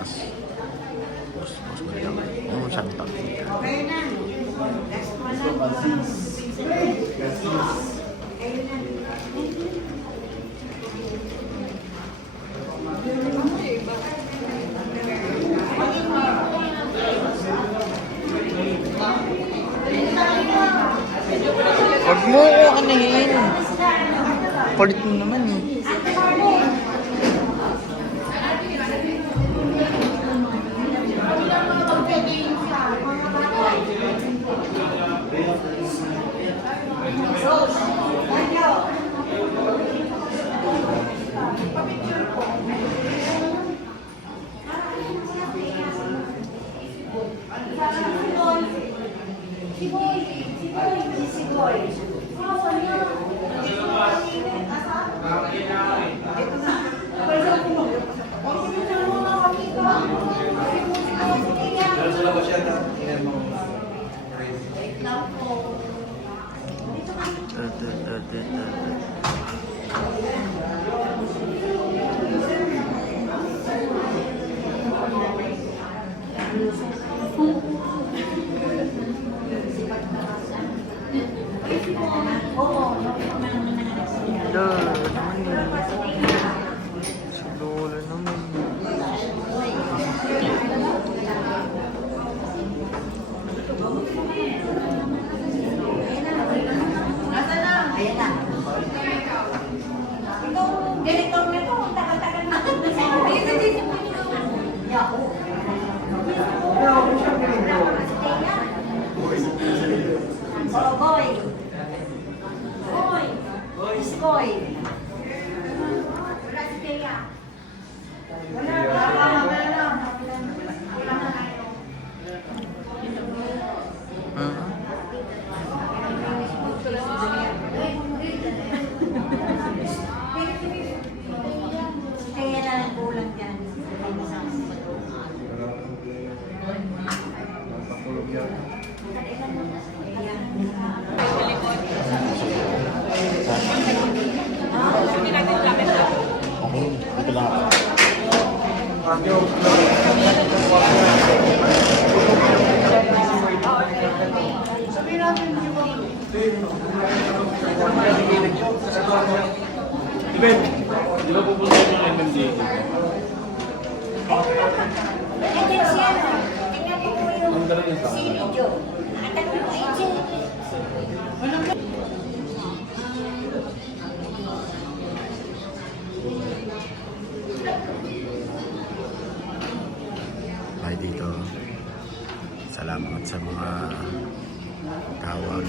Tapos, post ko na lang. Yung santa. Okay na. Next one na. Ayun na. Huwag mo ko kanahin. Kulit mo naman eh. Dito lang ako. Ben, di ba pupunta yung MMD? Tingnan mo po yung si video. Tanong mo, Ay dito. Salamat sa mga tawag.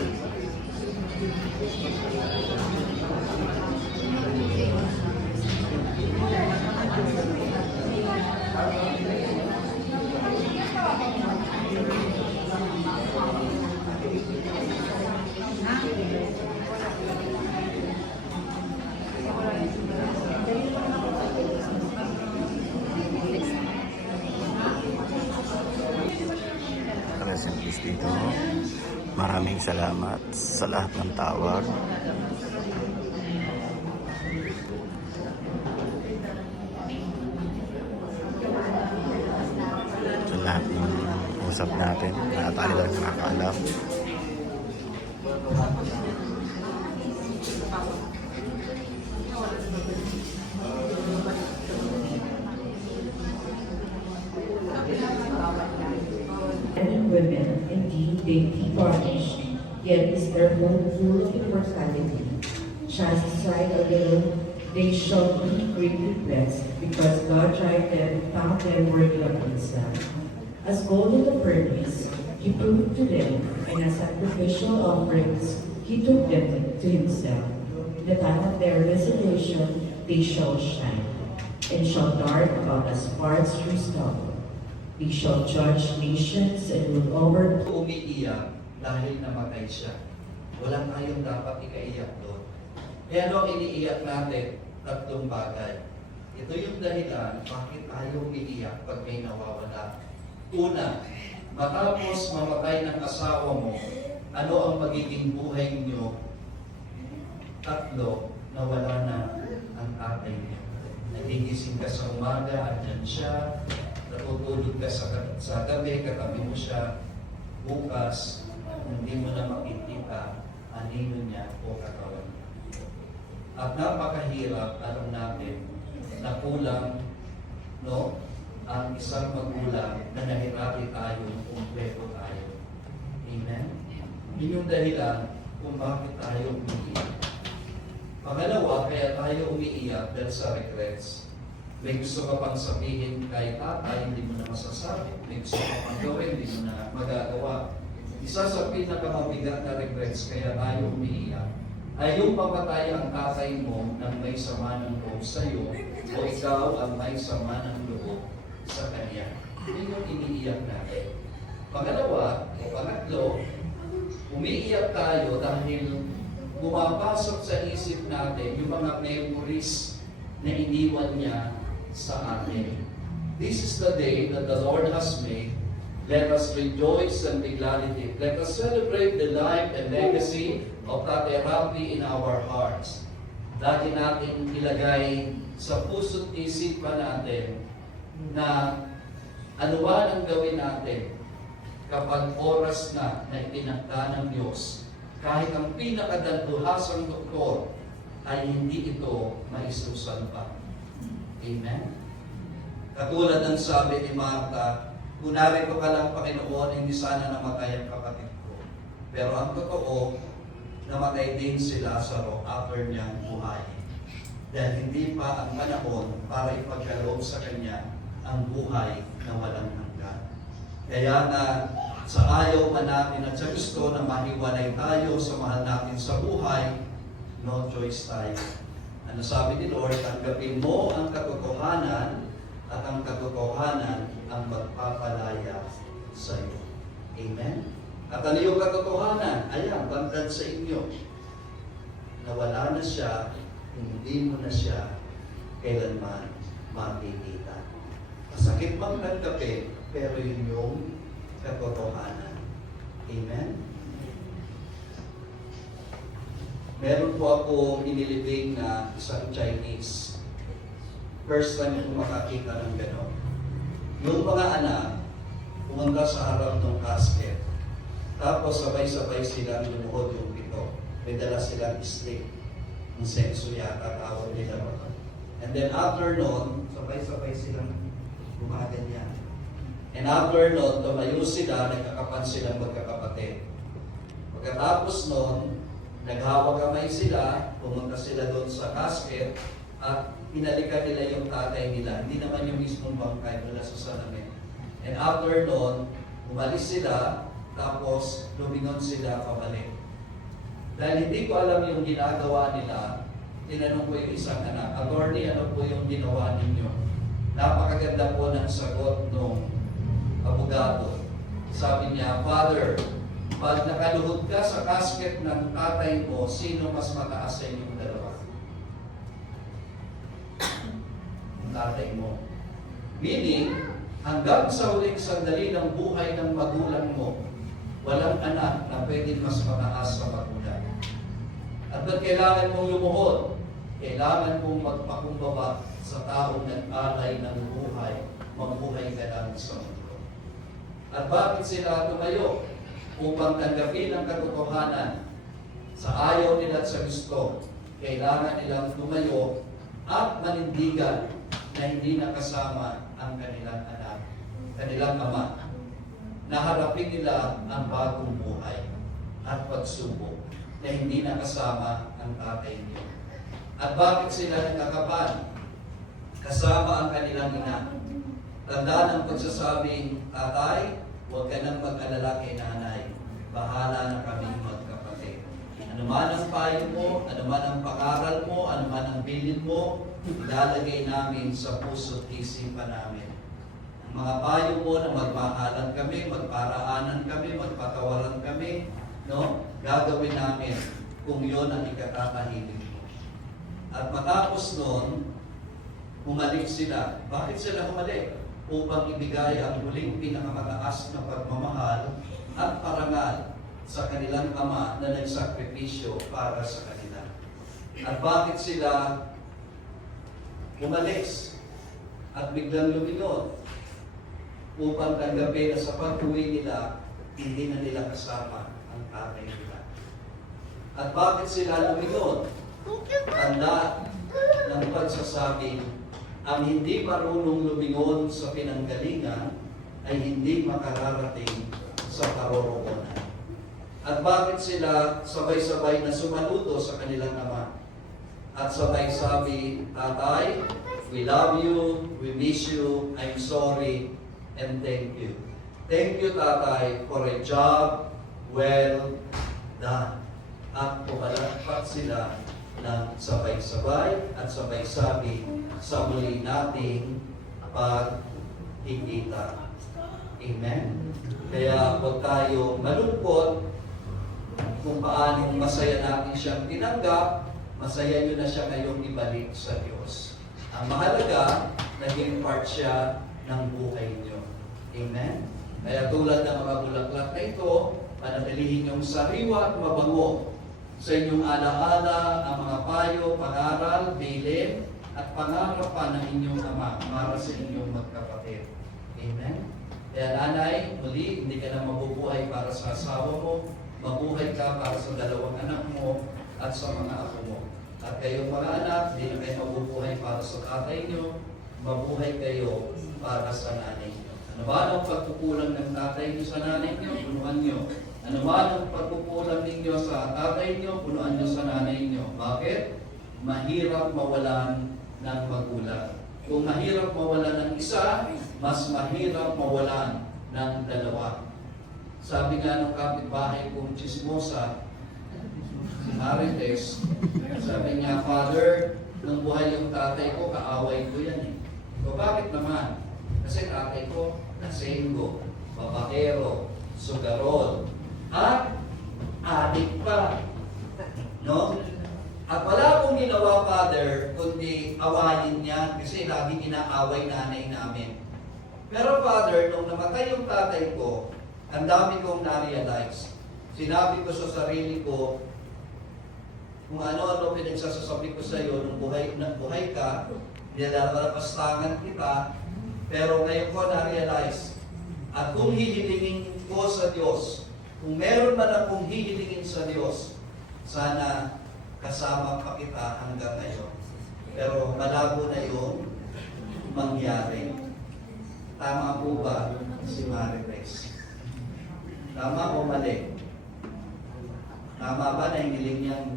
Present dito. Maraming salamat sa lahat ng tawag. Sa lahat ng usap natin na tayo lang nakakaalam. And women, indeed, they be punished, yet is their home full of immortality. Chance aside a little, they shall be greatly blessed, because God tried them, found them worthy of himself. As gold in the furnace, he proved to them, and as sacrificial offerings, he took them to himself. In the time of their resurrection, they shall shine, and shall dart about as sparks through stubble. He shall judge nations and rule over. Umiiyak dahil namatay siya. Walang tayong dapat ikaiyak doon. Pero iniiyak natin tatlong bagay. Ito yung dahilan bakit tayo umiiyak pag may nawawala. Una, matapos mamatay ng asawa mo, ano ang magiging buhay niyo? Tatlo, nawala na ang tatay niyo. Nagigising ka sa umaga, andyan siya, natutulog ka sa gabi, katabi mo siya, bukas, hindi mo na makikita anino niya o katawan niya. At napakahirap, alam natin, na kulang, no, ang isang magulang na nahirapi tayo, kumpleto tayo. Amen? Yun yung dahilan kung bakit tayo umiiyak. Pangalawa, kaya tayo umiiyak dahil sa regrets. May gusto ka pang sabihin kay tatay, hindi mo na masasabi. May gusto ka pang gawin, hindi mo na magagawa. Isa sa pinakamabigat na regrets kaya tayo umiiyak ay yung pamatay ang tatay mo nang may sama ng loob sa iyo o ikaw ang may sama ng loob sa kanya. Yun yung iniiyak natin. Pangalawa, o pangatlo, umiiyak tayo dahil pumapasok sa isip natin yung mga memories na iniwan niya sa atin. This is the day that the Lord has made. Let us rejoice and be glad in it. Let us celebrate the life and legacy of Tate Rafi in our hearts. Lagi natin ilagay sa puso't isipan natin na ano ba ang gawin natin kapag oras na itinakda ng Diyos. Kahit ang pinakadanduhasang doktor ay hindi ito maisusan pa. Amen? Katulad ng sabi ni Martha, kung narito ka lang, Panginoon, hindi sana namatay ang kapatid ko. Pero ang totoo, namatay din si Lazaro after niyang buhayin. Dahil hindi pa ang panahon para ipagkaloob sa kanya ang buhay na walang hanggan. Kaya nga, sa ayaw pa natin at sa gusto na mahiwalay tayo sa mahal natin sa buhay, no choice tayo. Ano sabi ni Lord, tanggapin mo ang katotohanan at ang katotohanan ang magpapalaya sa iyo. Amen? At ano yung katotohanan? Ayan, bantad sa inyo. Na wala na siya, hindi mo na siya kailanman makikita. Masakit mang tanggapin, pero yun yung katotohanan. Amen? Meron po akong inilibing na isang Chinese. First time ko makakita ng gano'n. Yung mga anak, pumunta sa harap ng casket. Tapos sabay-sabay silang lumuhod yung pito. May dala silang stick. Ang senso yata, tawag nila. And then after noon, sabay-sabay silang gumaganyan. And after noon, tumayo sila, nagkakapan silang magkakapatid. Pagkatapos noon, naghawak kamay sila, pumunta sila doon sa casket, at pinalikan nila yung tatay nila. Hindi naman yung mismong bangkay, wala sa salamin. And after noon, umalis sila, tapos lumingon sila pabalik. Dahil hindi ko alam yung ginagawa nila, tinanong ko yung isang anak, Attorney, ano po yung ginawa ninyo? Napakaganda po ng sagot nung abogado. Sabi niya, Father, pag nakaluhod ka sa casket ng tatay mo, sino mas mataas sa inyong dalawa? Ang tatay mo. Meaning, hanggang sa huling sandali ng buhay ng magulang mo, walang anak na pwedeng mas mataas sa magulang. At ba't kailangan mong lumuhod? Kailangan mong magpakumbaba sa taong nag-alay ng buhay, mabuhay ka lang sa mundo. At bakit sila tumayo? Upang tanggapin ang katotohanan sa ayaw nila at sa gusto, kailangan nilang tumayo at manindigan na hindi nakasama ang kanilang anak, kanilang ama. Naharapin nila ang bagong buhay at pagsubok na hindi nakasama ang tatay niyo. At bakit sila nagkakapan? Kasama ang kanilang ina. Tandaan ang pagsasabing, Tatay, huwag ka nang mag-alala kay nanay. Bahala na kaming magkapatid. Ano man ang payo mo, ano man ang pangaral mo, ano man ang bilin mo, ilalagay namin sa puso't isipan namin. Ang mga payo mo na magmahalan kami, magparaanan kami, magpatawaran kami, no? Gagawin namin kung yon ang ikatatahimik mo. At matapos noon, humalik sila. Bakit sila humalik? Upang ibigay ang huling pinakamataas na pagmamahal at parangal sa kanilang ama na nagsakripisyo para sa kanila. At bakit sila umalis at biglang lumingon? upang tanggapin na sa pag-uwi nila, hindi na nila kasama ang tatay nila. At bakit sila lumingon? Tanda ng pagsasabi, ang hindi marunong lumingon sa pinanggalingan ay hindi makararating sa karoroonan. At bakit sila sabay-sabay na sumaludo sa kanilang ama? At sabay sabi, Tatay, we love you, we miss you, I'm sorry, and thank you. Thank you, Tatay, for a job well done. At pumalakpak sila ng sabay-sabay at sabay-sabi sa muli nating pagkikita. Amen? Kaya huwag tayo malungkot kung paano masaya natin siyang tinanggap, masaya nyo na siya ngayong ibalik sa Diyos. Ang mahalaga, naging part siya ng buhay nyo. Amen? Kaya tulad ng mga bulaklak na ito, panatilihin yung sariwa at mabango sa inyong alaala, ang mga payo, pangaral, bilin, at pangarap pa ng inyong ama para sa inyong magkapatid. Amen? Kaya nanay, muli, hindi ka na mabubuhay para sa asawa mo, mabuhay ka para sa dalawang anak mo at sa mga apo mo. At kayong mga anak, hindi na kayo mabubuhay para sa tatay nyo, mabuhay kayo para sa nanay nyo. Ano ba ang pagkukulang ng tatay nyo sa nanay nyo? Punuan nyo. Ano ba ang pagkukulang ninyo sa tatay nyo? Punuan nyo sa nanay nyo. Bakit? Mahirap mawalan ng magulang. Kung mahirap mawalan ng isa, mas mahirap mawalan ng dalawa. Sabi nga ng kapitbahay kong chismosa, si Marites, sabi niya, Father, nung buhay yung tatay ko, kaaway ko yan eh. So bakit naman? Kasi tatay ko, nasenggo, babakero, sugarol, at adik pa. No? At wala akong ginawa, Father, kundi awayin niya kasi lagi inaaway nanay namin. Pero Father, nung namatay yung tatay ko, ang dami kong na-realize. Sinabi ko sa sarili ko, kung ano-ano pinagsasasabi ko sa iyo nung buhay ka, nilalapastangan kita, pero ngayon ko na-realize. At kung hihilingin ko sa Diyos, kung meron man akong hihilingin sa Diyos, sana kasama pa kita hanggang ngayon. Pero malabo na yung mangyari. Tama po ba si Marites? Tama o mali? Tama ba na hiniling niyang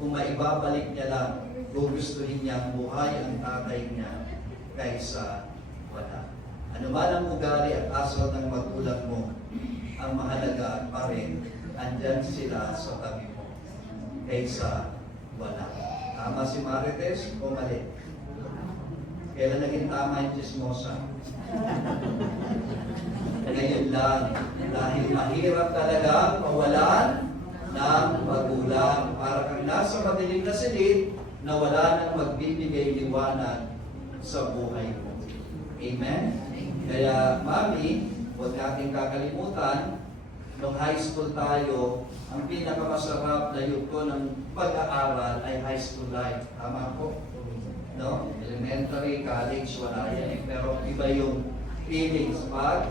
kung maibabalik niya lang, gugustuhin niyang buhay ang tatay niya kaysa wala? Ano man ang ugali at asal ng magulang mo, ang mahalaga pa rin, andyan sila sa tabi mo kaysa wala. Tama si Marites o mali? Kailan naging tama yung chismosa? Ngayon lang, dahil mahirap talaga mawalan ng magulang. Para kang nasa madilim na silid na wala nang magbibigay liwanag sa buhay mo. Amen? Kaya, Mami, huwag nating kakalimutan, nung high school tayo, ang pinakamasarap na yugto ng pag-aaral ay high school life. Tama po? No? Elementary, college, wala yan eh. Pero iba yung feelings pag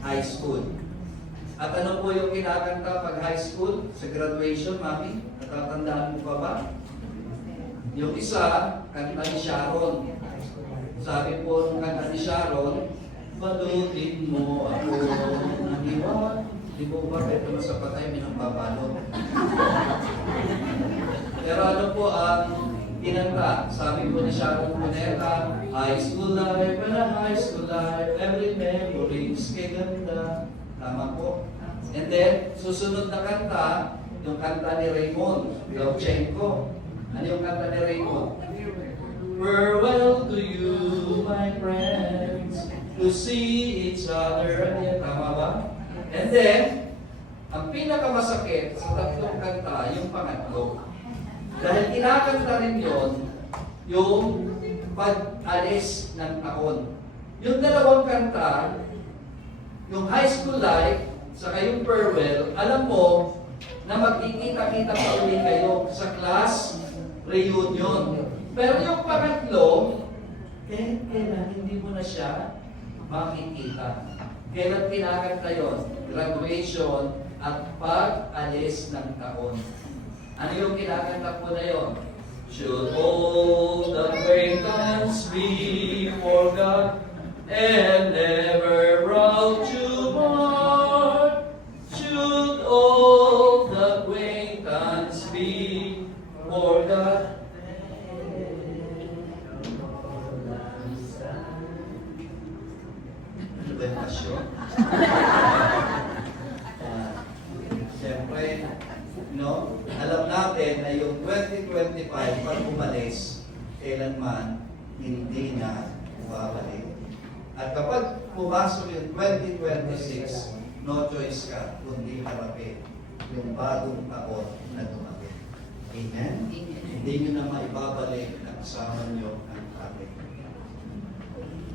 high school. At ano po yung kinakanta pag high school? Sa graduation, Mami? Natatandaan mo pa ba? Yung isa, kanta ni Sharon. Sabi po ng kanta ni Sharon, balutin mo ako ng iwan. Di po ba? Ito na sa patay, minangbabalot. Pero ano po ang kinanta? Sabi po ni Sharon Cuneta, high school life, high school life, every memory is kay ganda. Tama po. And then, susunod na kanta, yung kanta ni Raymond Gauchenko. Ano yung kanta ni Raymond? Farewell to you, my friends, to see each other again. Tama ba? And then, ang pinakamasakit sa tatlong kanta, yung pangatlo. Dahil kinakanta rin yun, yung pag-alis ng taon. Yung dalawang kanta, yung high school life, saka yung farewell, alam mo na magkikita-kita pa ulit kayo sa class reunion. Pero yung pangatlo, kailan hindi mo na siya makikita. Kailan kinakanta yun? Graduation at pag-alis ng taon. Ano yung kinakanta po na yun? Should old acquaintance be forgot and never brought to part? Should old acquaintance be forgot? Ano ba yung pasyon? Siyempre, no? Alam natin na yung 2025, pag umalis, kailanman hindi na babalik. At kapag pumasok yung 2026, no choice ka kundi harapin yung bagong taon na dumating. Amen? Hindi nyo na maibabalik na kasama nyo ang ating.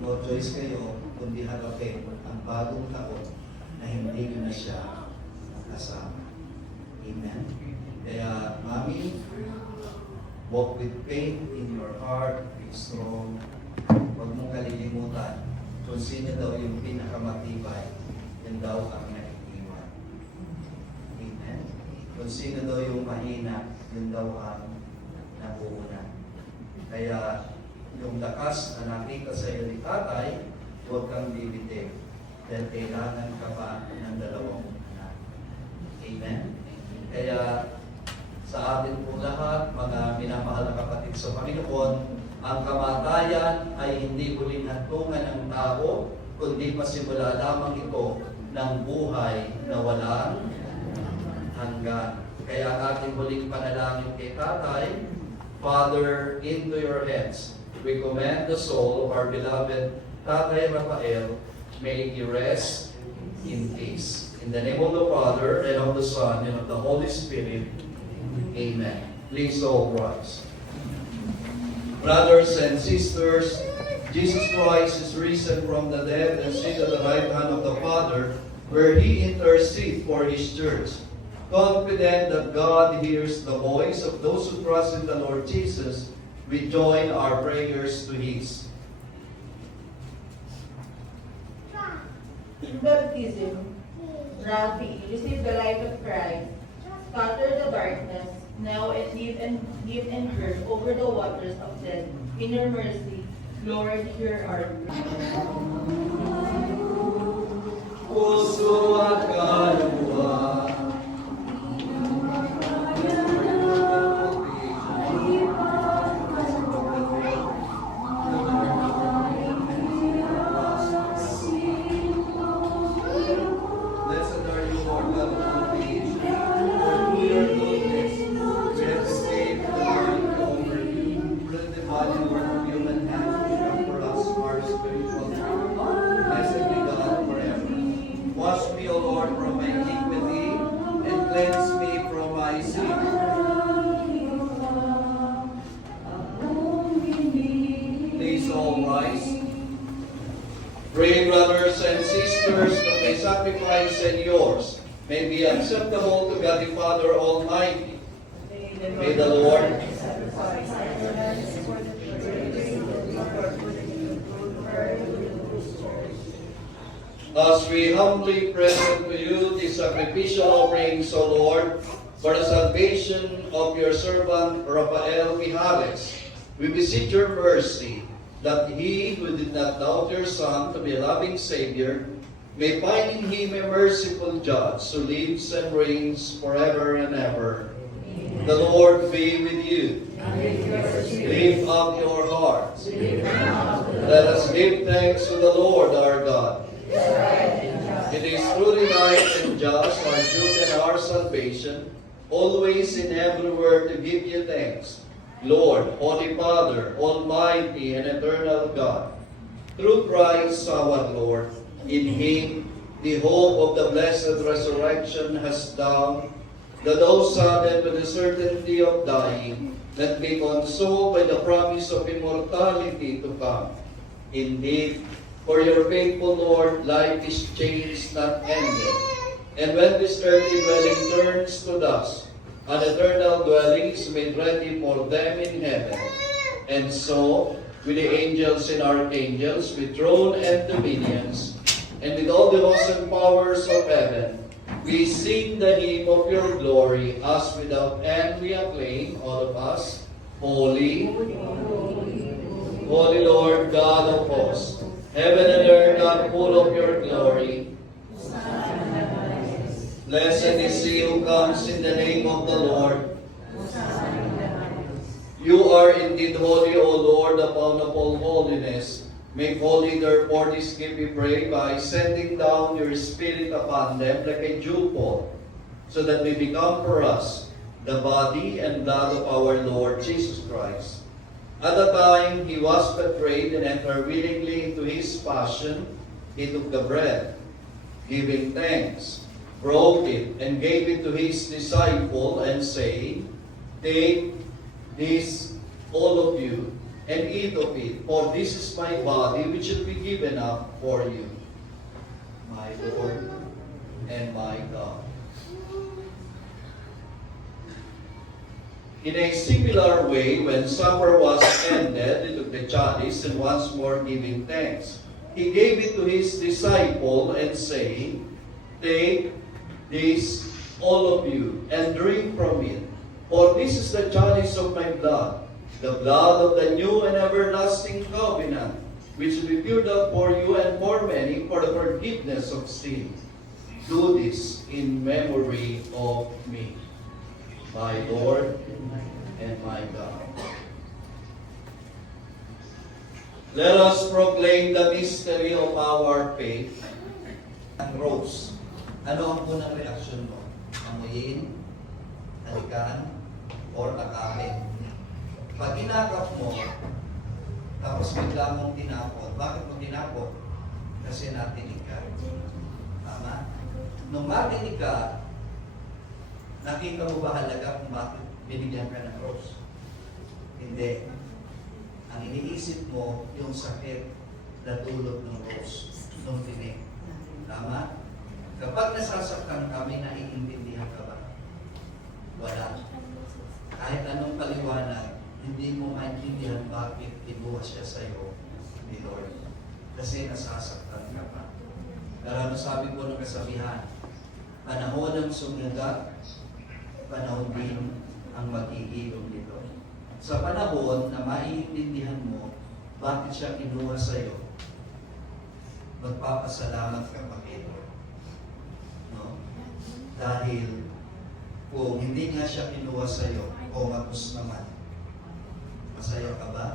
No choice kayo kundi harapin ang bagong taon na hindi nyo na siya kasama. Amen? Kaya, Mami, walk with faith in your heart, be strong. Huwag mong kalilimutan kung sino daw yung pinakamatibay, yun daw ang naiiwan. Amen? Kung sino daw yung mahina, yun daw ang napuuna. Kaya, yung lakas na nakita sa iyo ni Tatay, huwag kang bibitib. Dahil kailangan ka pa ng dalawang anak. Amen? Kaya, sa atin po lahat, mga minamahal na kapatid sa Panginoon, ang kamatayan ay hindi huling hantungan ng tao, kundi pasimula lamang ito ng buhay na walang hanggan. Kaya ang ating huling panalangin kay Tatay, Father, into your hands, we commend the soul of our beloved Tatay Rafael. May he rest in peace. In the name of the Father, and of the Son, and of the Holy Spirit. Amen. Please all rise. Brothers and sisters, Jesus Christ is risen from the dead and seated at the right hand of the Father, where He intercedes for His church. Confident that God hears the voice of those who trust in the Lord Jesus, we join our prayers to His. In baptism, Rafi, receive the light of Christ, scatter the darkness, now and live and birth over the waters of death. In your mercy, Lord, hear our prayer. Puso at kaluluwa. Blessed are you, Lord God of all creation, for through your goodness we have escaped the burning over you. Through the body and work of human hands, become for us our spiritual food. Blessed be God forever. Wash me, O Lord, from my iniquity, and cleanse me from my sin. Please all rise. Pray, brothers and sisters, that my sacrifice and yours may be acceptable to God the Father Almighty. May the Lord as we humbly present to you the sacrificial offerings, O Lord, for the salvation of your servant Rafael Mijares, we beseech your mercy that he who did not doubt your Son to be a loving Savior may find in him a merciful judge who lives and reigns forever and ever. Amen. The Lord be with you. Lift up your hearts. Let us give thanks to the Lord our God. It is truly right and just, our duty and our salvation, always and everywhere to give you thanks, Lord, Holy Father, Almighty and Eternal God, through Christ our Lord. In Him, the hope of the blessed resurrection has dawned, that those saddened with the certainty of dying, that be consoled by the promise of immortality to come. Indeed, for your faithful Lord, life is changed, not ended. And when this earthly dwelling turns to dust, an eternal dwelling is made ready for them in heaven. And so, with the angels and archangels, with throne and dominions, and with all the hosts and powers of heaven, we sing the hymn of your glory, as without end we acclaim, all of us, Holy, Holy Lord God of hosts, heaven and earth are full of your glory. Blessed is he who comes in the name of the Lord. You are indeed holy, O Lord, the fount of all holiness. Make holy therefore this gift, we pray, by sending down your Spirit upon them like a dewfall, so that they become for us the body and blood of our Lord Jesus Christ. At the time he was betrayed and entered willingly into his passion, he took the bread, giving thanks, broke it, and gave it to his disciple, and saying, Take this, all of you, and eat of it, for this is my body, which will be given up for you. My Lord and my God. In a similar way, when supper was ended, he took the chalice, and once more giving thanks, he gave it to his disciple, and saying, Take this, all of you, and drink from it, for this is the chalice of my blood, the blood of the new and everlasting covenant, which will be poured out for you and for many for the forgiveness of sin. Do this in memory of me, my Lord and my God. Let us proclaim the mystery of our faith. Ang rose. Ano ang unang reaksyon mo? Amuyin, halikan, or akamin? Pag inakap mo, tapos bigla mong tinapot. Bakit mo tinapot? Kasi natinig ka. Tama? Nung matinig ka, nakita mo ba halaga kung bakit binigyan ka ng rose? Hindi. Ang iniisip mo, yung sakit na dulot ng rose, nung tinig. Tama? Kapag nasasaktan kami, naiintindihan ka ba? Wala. Kahit anong paliwanag, hindi mo maintindihan bakit ibuha siya sa iyo ni Lord. Kasi nasasaktan ka pa. Pero ano sabi ko ng kasabihan? Panahon ng sumugat, panahon din ang mag-iilong nito. Sa panahon na maiintindihan mo bakit siya kinuha sa iyo, magpapasalamat ka pa kay Lord. No? Dahil kung hindi nga siya kinuha sa iyo, o matus naman, masaya ka ba?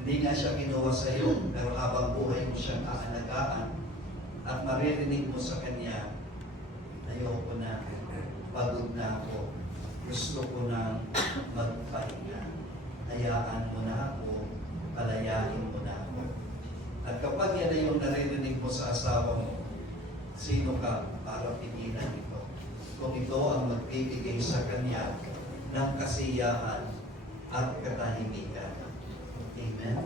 Hindi nga siya kinuha sa iyo, pero habang buhay mo siyang aalagaan at maririnig mo sa kanya, ayoko na, pagod na ako, gusto ko na magpahinga, hayaan mo na ako, palayain mo na ako. At kapag yan ay yung naririnig mo sa asawa mo, sino ka para pigilan ito? Kung ito ang magbibigay sa kanya ng kasiyahan at katahimikan. Amen?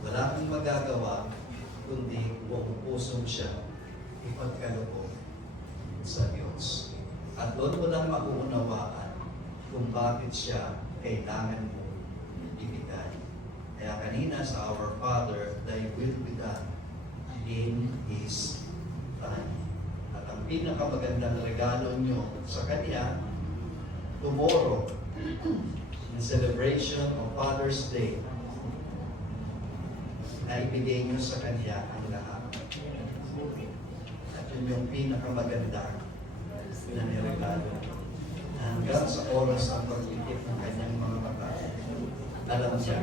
Wala kang magagawa kundi buong pusong siya ipagkaloob sa Diyos. At doon mo lang mauunawaan kung bakit siya kailangan mo ibigay. Kaya kanina sa Our Father, Thy will be done in His time. At ang pinakamagandang regalo nyo sa Kanya, tomorrow, in celebration of Father's Day, na ibigay nyo sa Kanya ang lahat. At yun yung pinakamaganda na niregalo. Hanggang sa oras ng pagtitip ng Kanyang mga mata, alam niya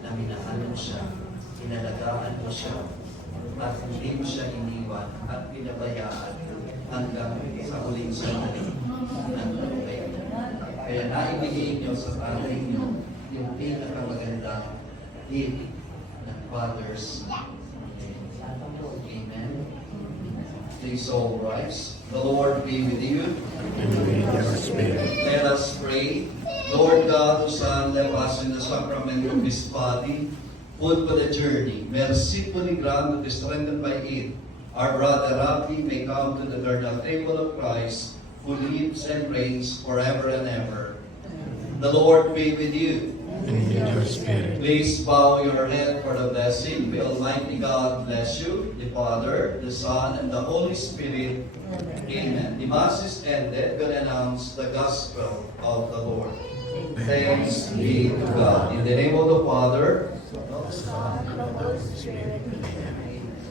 na minahal siya, inalagaan mo siya, at hindi mo siya iniwan at pinabayaan hanggang sa huling sandali ng buhay. Kaya naibigay niyo sa tatay niyo yung pinakamagandang gift ng Father's Day. Amen. Please all rise. The Lord be with you. Let us pray. Lord God, whose Son left us in the sacrament of His body, food for the journey, mercifully grant that, strengthened by it, our brother Rafi may come to the eternal table of Christ, who lives and reigns forever and ever. The Lord be with you. And in your spirit. Please bow your head for the blessing. May Almighty God bless you, the Father, the Son, and the Holy Spirit. Amen. The Mass is ended. We'll announce the Gospel of the Lord. Thanks be to God. In the name of the Father, of the Son, and of the Holy Spirit.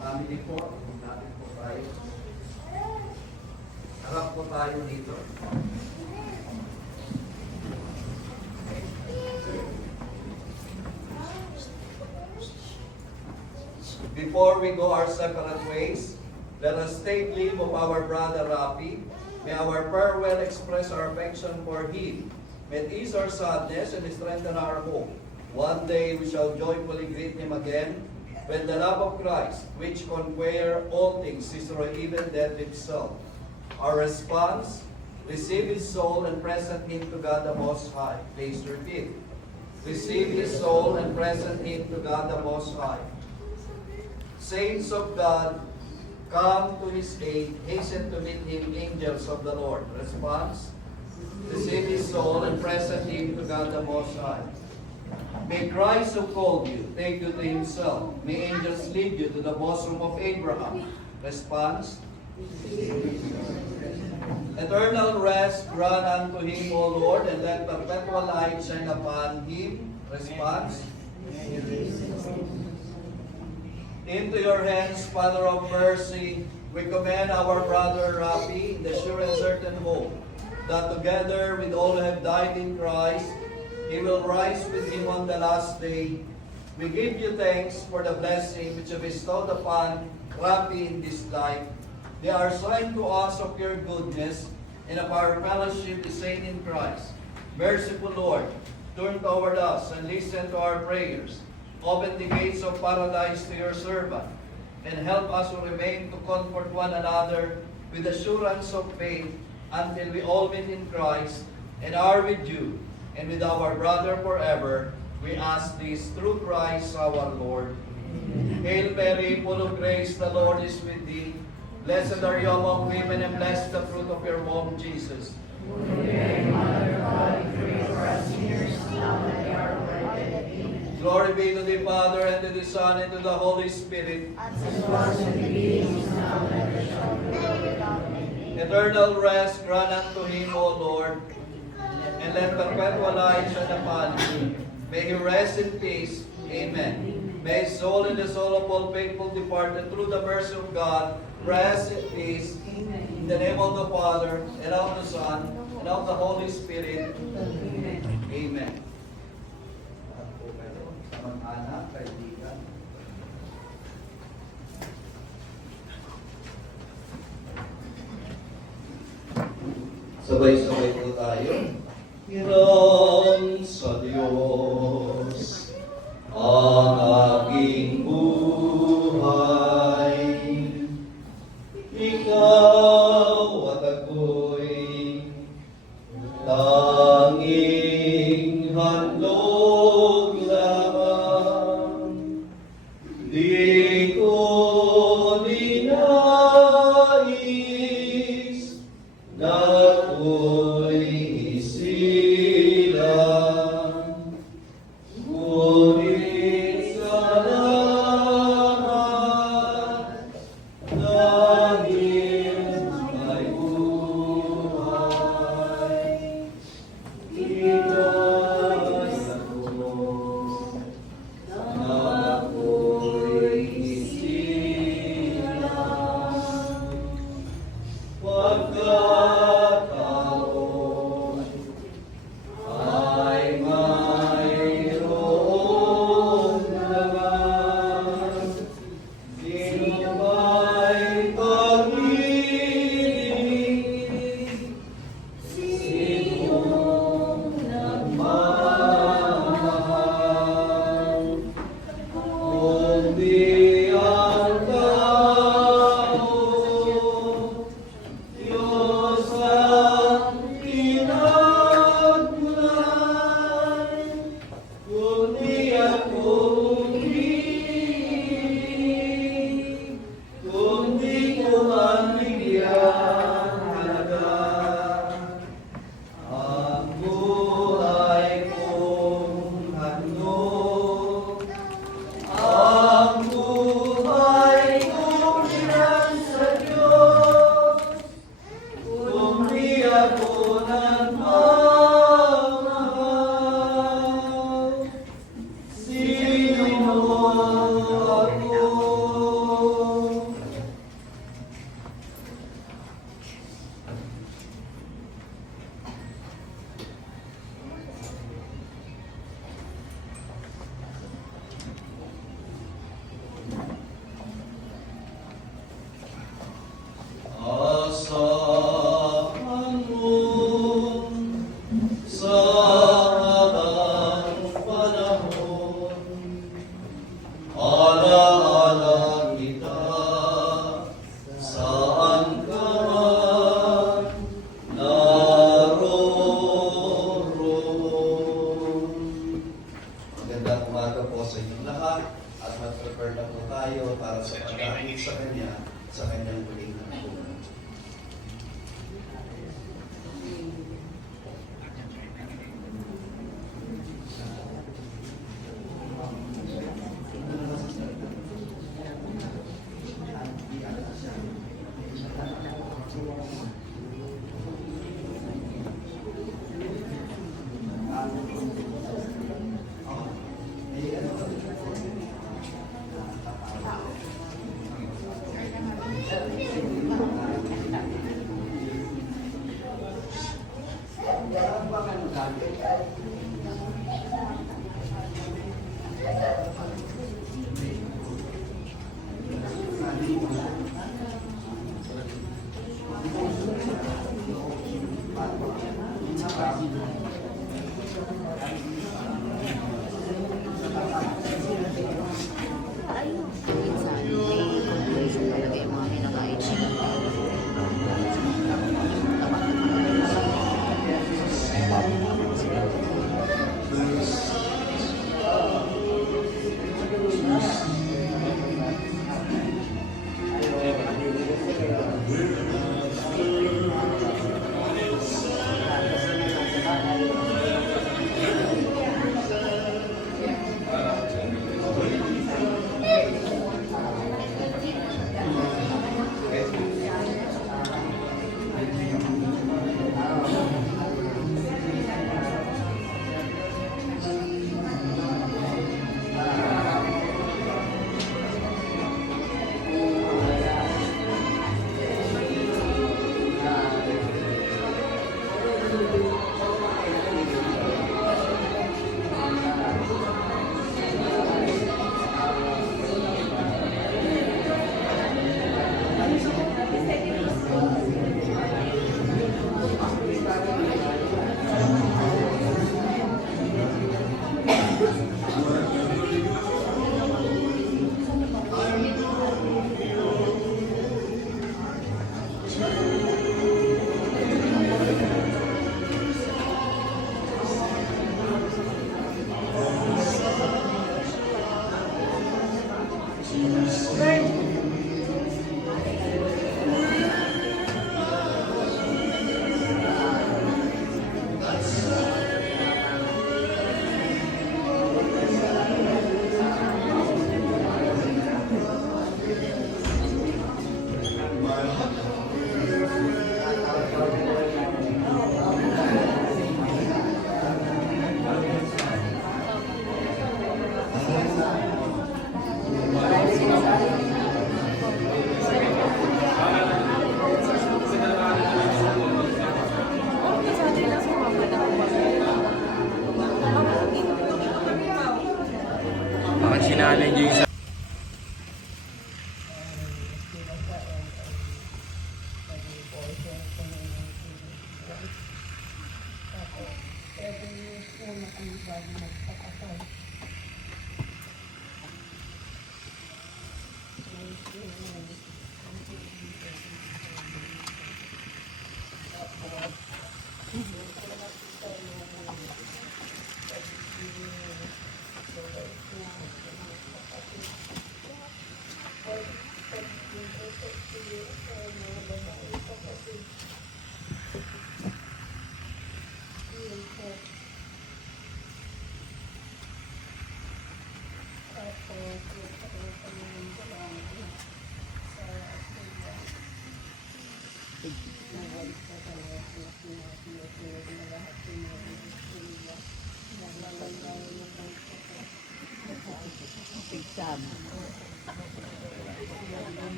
Family po, natin po tayo. Harap po tayo dito. Before we go our separate ways, let us take leave of our brother Rafi. May our farewell express our affection for him. May it ease our sadness and strengthen our hope. One day we shall joyfully greet him again, when the love of Christ, which conquer all things, destroy even death itself. Our response, receive his soul and present him to God the Most High. Please repeat. Receive his soul and present him to God the Most High. Saints of God, come to his aid, hasten to meet him, angels of the Lord. Response, receive his soul and present him to God the Most High. May Christ who called you take you to himself. May angels lead you to the bosom of Abraham. Response, eternal rest grant unto him, O Lord, and let perpetual light shine upon him. Response, into your hands, Father of mercy, we commend our brother Rafi in the sure and certain hope that together with all who have died in Christ, he will rise with him on the last day. We give you thanks for the blessing which you bestowed upon Rafi in this life. They are sign to us of your goodness and of our fellowship the saint in Christ. Merciful Lord, turn toward us and listen to our prayers. Open the gates of paradise to your servant, and help us to remain to comfort one another with assurance of faith until we all meet in Christ and are with you and with our brother forever. We ask this through Christ our Lord. Hail Mary, full of grace, the Lord is with thee. Blessed are you among women, and blessed the fruit of your womb, Jesus. Glory be to the Father, and to the Son, and to the Holy Spirit. Eternal rest grant unto him, O Lord, and let perpetual light shine upon him. May he rest in peace. Amen. May his soul and the soul of all faithful departed through the mercy of God rest in peace. In the name of the Father, and of the Son, and of the Holy Spirit. Amen. Anak, kaibigan. Sabay-sabay po tayo. Hiram sa Diyos ang aking buhay. Ikaw at ako'y tanging handog lamang. Di ko ninais na ako'y isilang. Ngunit sa lahat, dahil may buhay, ika'y ako na ako'y Alaala kita, saan ka man naroon. Magandang umaga po sa inyong lahat at mag-prepare na po tayo para sa pag-aakit sa Kanya sa Kanyang huling hantungan. Minsan, may conclusion talaga yung mga pinaka-achieve. Bakit sinanay niyo yung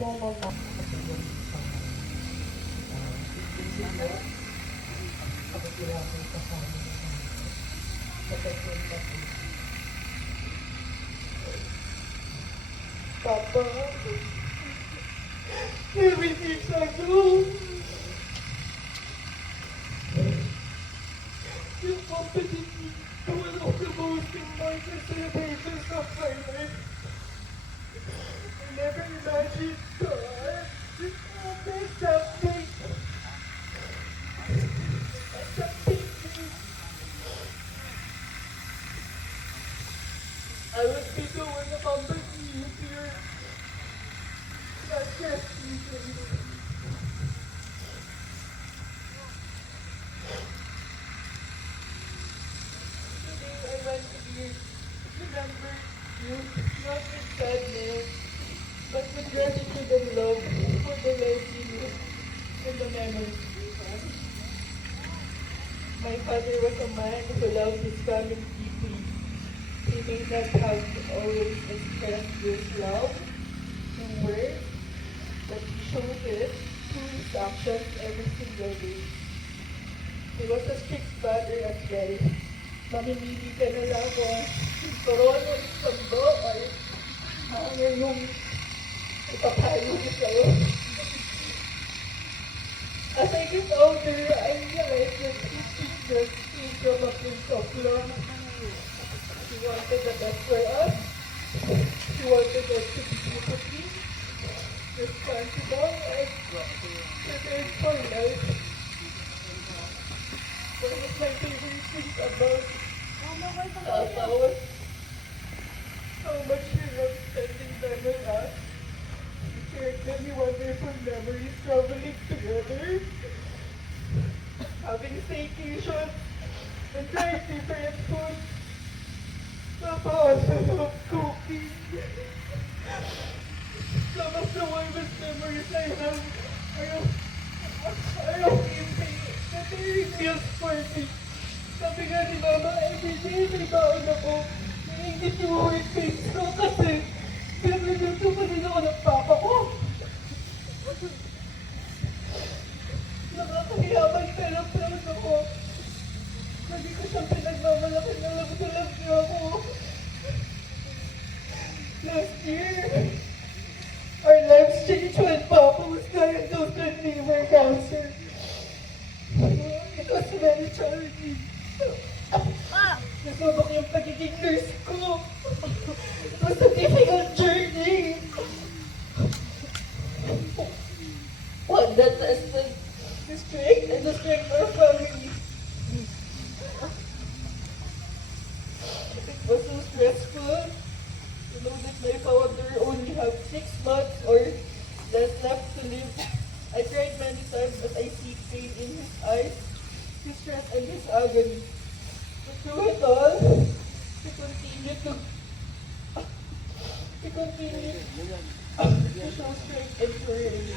po, Mama. Papa, everything's I do. Yung company to one of the most important celebrations of my life. I never imagined God would something. I would be the one to accompany you here. Not just you. Today I want to be remember you, not with sadness, but with gratitude and love for the life you lived and the memories you had. My father was a man who loved his family deeply. He may not have always expressed this love in words, but he showed it through his actions every single day. He was a strict father as well. Mamimili ka na lang kung turon o sambo or ano yung ipapayo niya sa'yo. As I get older, I realized that his teachers came from a place of love. He wanted the best for us. He wanted us to be disciplined, responsible, and prepared for life. One of my favorite things about Papa was how much he loved spending time with us. We shared many wonderful memories traveling together, having staycations, and trying different foods. Papa also loved cooking. Some of the warmest memories I have are of him preparing meals for me. Sabi nga ni Mama, everyday may baon ako. Hindi yung workmates ko kasi pinagluto pa rin ako ng papa ko. Nakakahiyaman pero proud ako. Lagi ko siyang pinagmamalaki na lang niyo ako. Last year, our lives changed when Papa was diagnosed with liver cancer. It was very challenging. Nasubok yung pagiging nurse ko. It was a difficult journey. One that tested the strength and the strength of our family. It was so stressful. You know that my father only have 6 months or less left to live. I tried many times but I see pain in his eyes, his stress and his agony. But through it all, he continued to show strength and courage.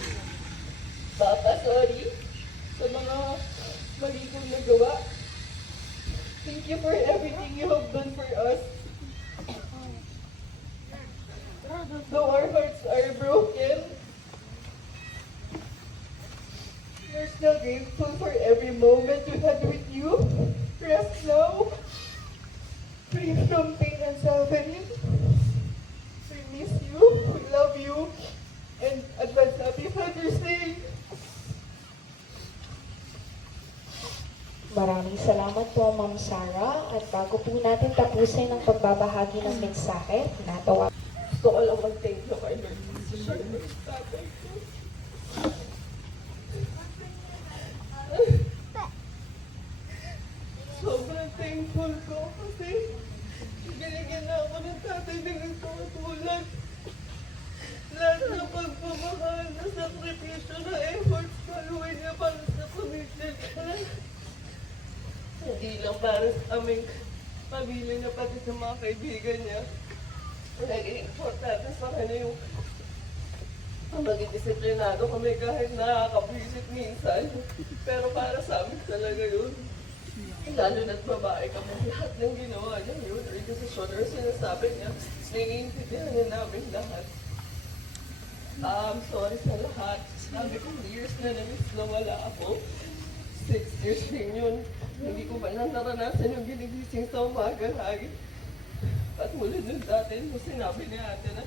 Papa, sorry sa mga mali kong nagawa. Thank you for everything you have done for us. Though our hearts are broken, we're still grateful for every moment we had with you. Rest now, free from pain and suffering. We miss you, we love you, and advance happy Father's Day. Maraming salamat po, Ma'am Sarah. At bago po natin tapusin ang pagbabahagi ng mensahe, natawa. Gusto ko lang mag-thank you kay Lord. Sure, tatay ko. Sobrang thankful ko kasi binigyan na ako ng tatay ng katulad. Lahat ng pagmamahal na sakripisyo na efforts paluin niya para sa pamilya niya. Hindi lang para sa aming pamilya niya, pati sa mga kaibigan niya. Naging importante sa kanya yung maging disiplinado kami kahit nakakabwisit minsan. Pero para sa amin talaga yun. Lalo na't babae kami, lahat ng ginawa niya yun, or desisyon, or sinasabi niya, naiintindihan niya namin lahat. Sorry sa lahat. Sabi ko, years na na-miss na wala ako. 6 years din yun. Hindi ko ba na naranasan yung ginigising sa umaga lagi. At muli nun dati, nung sinabi ni ate na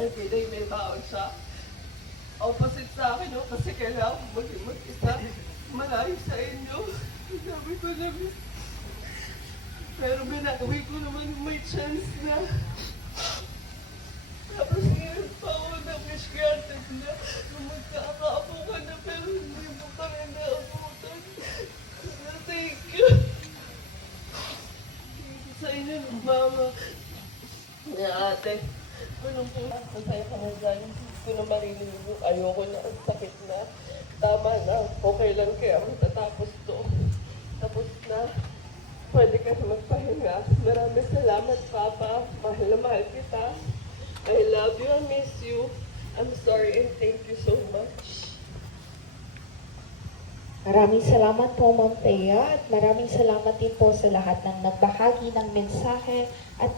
everyday may baon siya. Opposite sa akin, no? Kasi kailangan ko maging mag-isa. Malayo sa inyo. Sabi ko na miss. Pero binawi ko naman may chance na. Tapos ngayon pa ako na-wish granted na nung magkakaapo ka na pero hindi mo kami naabutan. Thank you. Thank you sa inyo, mama. Ni ate. Anong po? Masaya ka na dyan. Gusto na marinig mo. Ayoko na. Ang sakit na. Tama na. Okay lang kaya matatapos to. Tapos na. Pwede ka na magpahinga. Maraming salamat, Papa. Mahal na mahal kita. I love you, I miss you. I'm sorry and thank you so much. Maraming salamat po, Ma'am Thea, at maraming salamat din po sa lahat ng nagbahagi ng mensahe at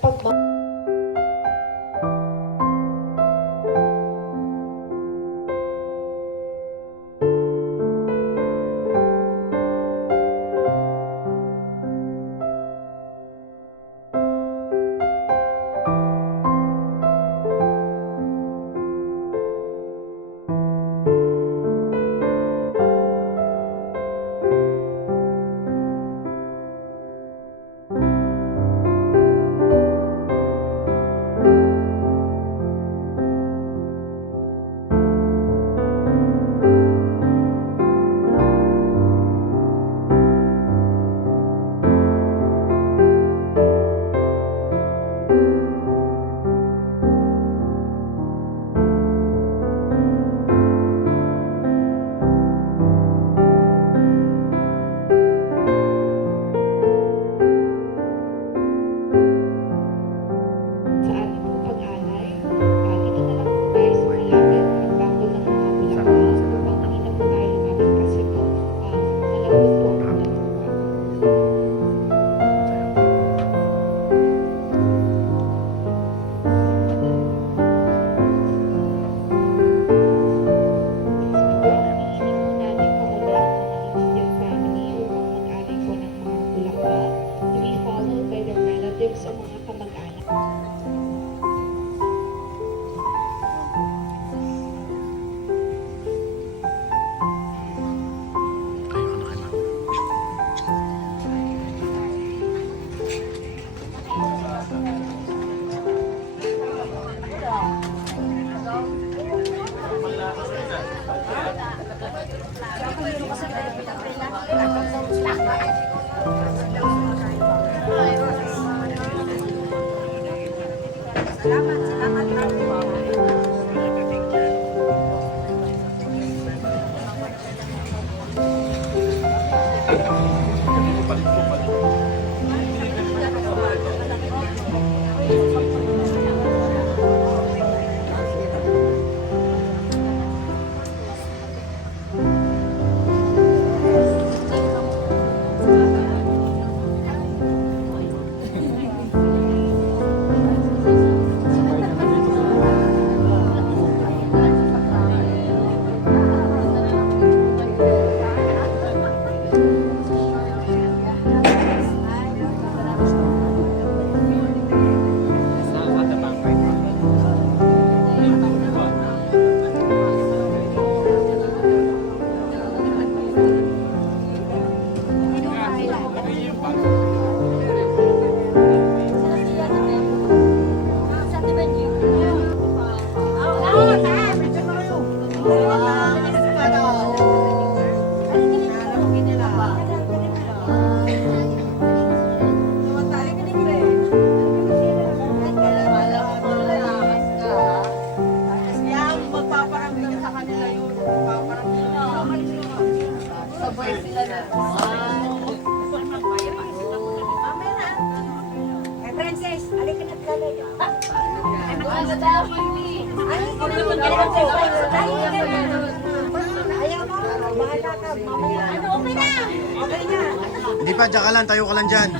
Hindi pa, dyan ka lang, tayo ka lang dyan.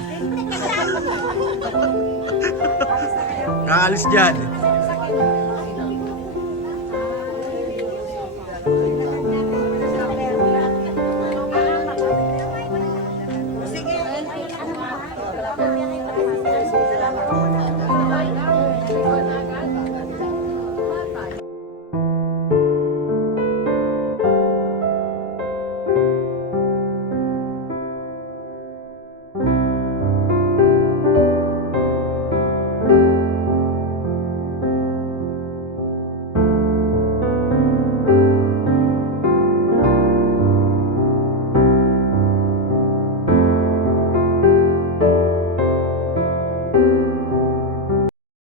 Kaalis dyan.